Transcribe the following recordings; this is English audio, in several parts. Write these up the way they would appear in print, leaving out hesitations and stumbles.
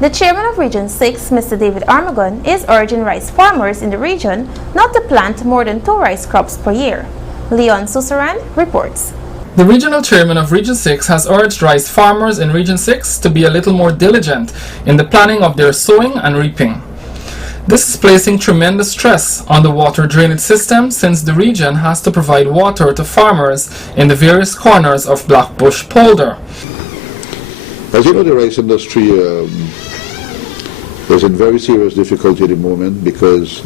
The chairman of Region 6, Mr. David Armagon, is urging rice farmers in the region not to plant more than 2 rice crops per year. Leon Susaran reports. The regional chairman of Region 6 has urged rice farmers in Region 6 to be a little more diligent in the planning of their sowing and reaping. This is placing tremendous stress on the water drainage system since the region has to provide water to farmers in the various corners of Blackbush Polder. As you know, the rice industry is in very serious difficulty at the moment because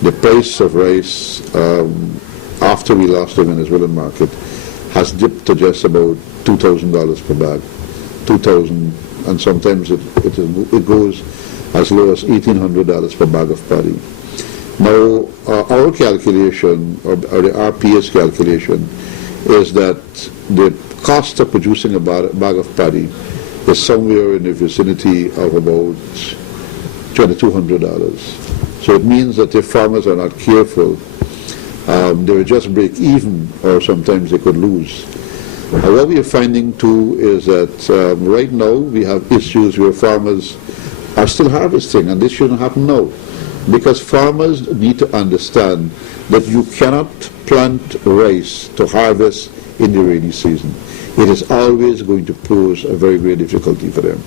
the price of rice after we lost the Venezuelan market has dipped to just about $2,000 per bag, $2,000, and sometimes it goes as low as $1,800 per bag of paddy. Now, our calculation, or the RPS calculation, is that the cost of producing a bag of paddy is somewhere in the vicinity of about $2,200. So it means that if farmers are not careful, they will just break even, or sometimes they could lose. What we are finding too is that right now we have issues where farmers are still harvesting, and this shouldn't happen now, because farmers need to understand that you cannot plant rice to harvest in the rainy season. It is always going to pose a very great difficulty for them.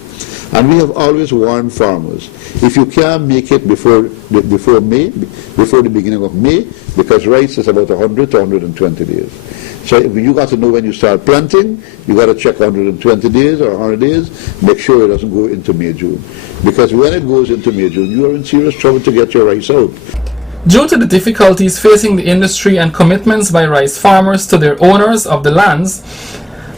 And we have always warned farmers, if you can't make it before the beginning of May, because rice is about 100 to 120 days. So you got to know when you start planting, you got to check 120 days or 100 days, make sure it doesn't go into May, June. Because when it goes into May, June, you are in serious trouble to get your rice out. Due to the difficulties facing the industry and commitments by rice farmers to their owners of the lands,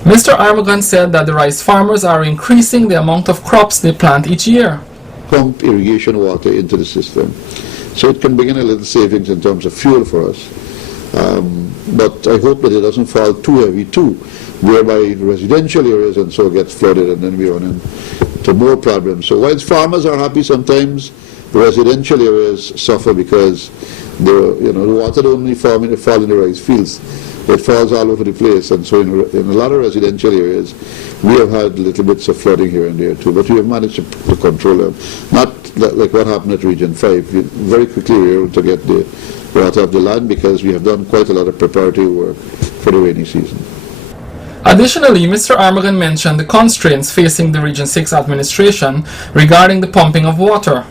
Mr. Armagon said that the rice farmers are increasing the amount of crops they plant each year. Pump irrigation water into the system, so it can bring in a little savings in terms of fuel for us. But I hope that it doesn't fall too heavy too, whereby residential areas and so gets flooded, and then we run into more problems. So whilst farmers are happy, sometimes residential areas suffer because the water don't only fall in the rice fields. It falls all over the place, and so in a lot of residential areas we have had little bits of flooding here and there too, but we have managed to control them. Not like what happened at Region 5. We very quickly were able to get the water off the land because we have done quite a lot of preparatory work for the rainy season. Additionally, Mr. Armagon mentioned the constraints facing the Region 6 administration regarding the pumping of water.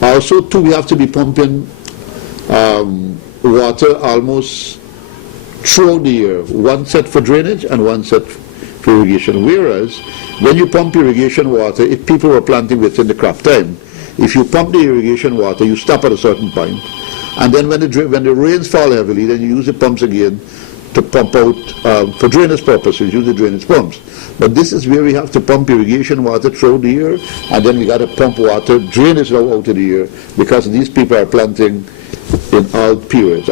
Also too, we have to be pumping water almost throughout the year, one set for drainage and one set for irrigation. Whereas when you pump irrigation water, if people were planting within the crop time, if you pump the irrigation water, you stop at a certain point, and then when the rains fall heavily, then you use the pumps again to pump out for drainage purposes, use the drainage pumps. But this is where we have to pump irrigation water throughout the year, and then we got to pump water, drainage out of the year, because these people are planting in all periods.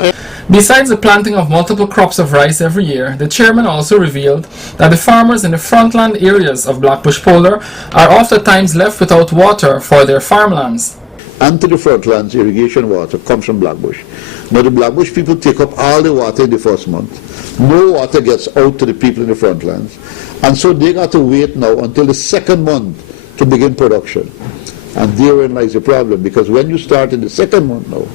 Besides the planting of multiple crops of rice every year, the chairman also revealed that the farmers in the frontland areas of Blackbush Polder are oftentimes left without water for their farmlands. And to the frontlands, irrigation water comes from Blackbush. Now the Blackbush people take up all the water in the first month. No water gets out to the people in the frontlands. And so they got to wait now until the second month to begin production. And therein lies the problem, because when you start in the second month now,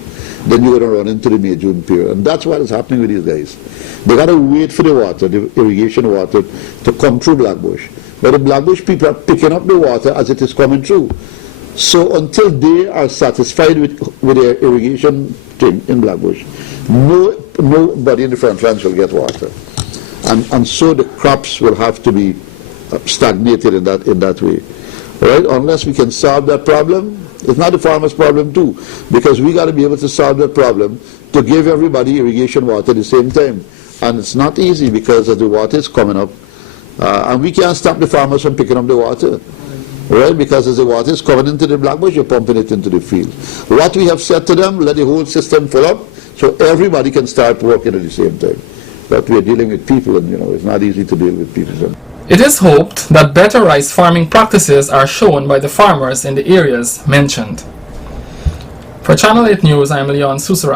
then you're going to run into the May-June period. And that's what is happening with these guys. They got to wait for the water, the irrigation water, to come through Blackbush. But the Blackbush people are picking up the water as it is coming through. So until they are satisfied with their irrigation thing in Blackbush, nobody in the frontlands will get water. And so the crops will have to be stagnated in that way. Right? Unless we can solve that problem. It's not the farmer's problem too, because we got to be able to solve that problem to give everybody irrigation water at the same time. And it's not easy because as the water is coming up, and we can't stop the farmers from picking up the water, right? Because as the water is coming into the Blackbush, you're pumping it into the field. What we have said to them, let the whole system fill up so everybody can start working at the same time. But we're dealing with people, and it's not easy to deal with people. It is hoped that better rice farming practices are shown by the farmers in the areas mentioned. For Channel 8 News, I am Leon Susaran.